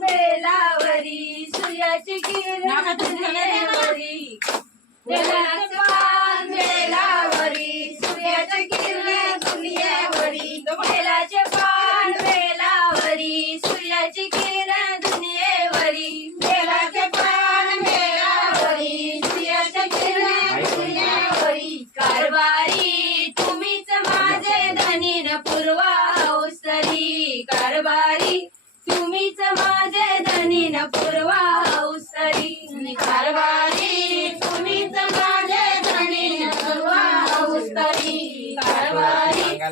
बेलावरी सूर्याची किरण बेलावरी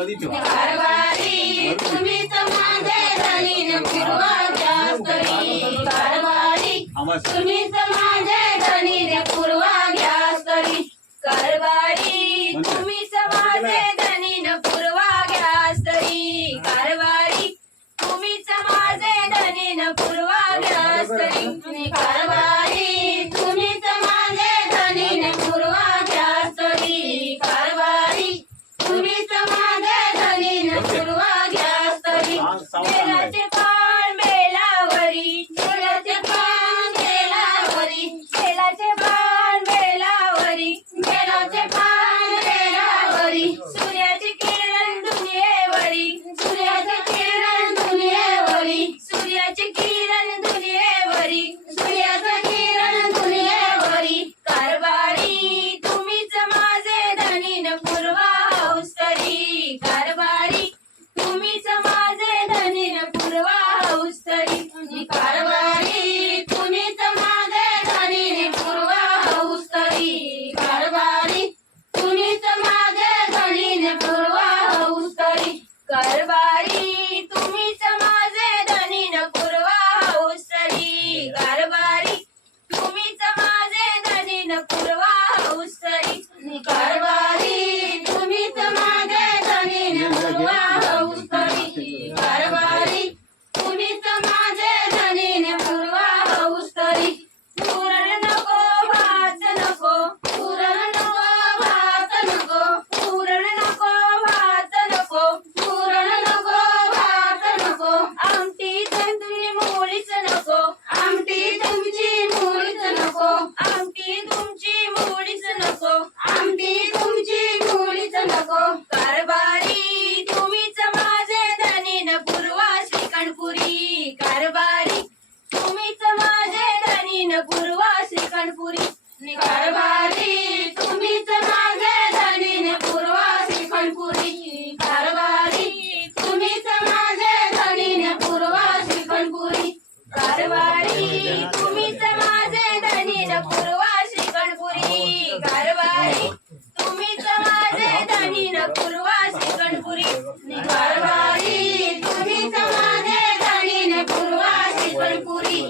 कारवारी. तुम्हीच माझे धनी पूर्वाच्या स्तरी कारवारी. तुम्हीच माझे धनी पूर्वा 来吧 कारवारी तुम्हीच माझे धनी कारवारी तुम्हीच माझे धनी न पूर्वासी गणपुरी.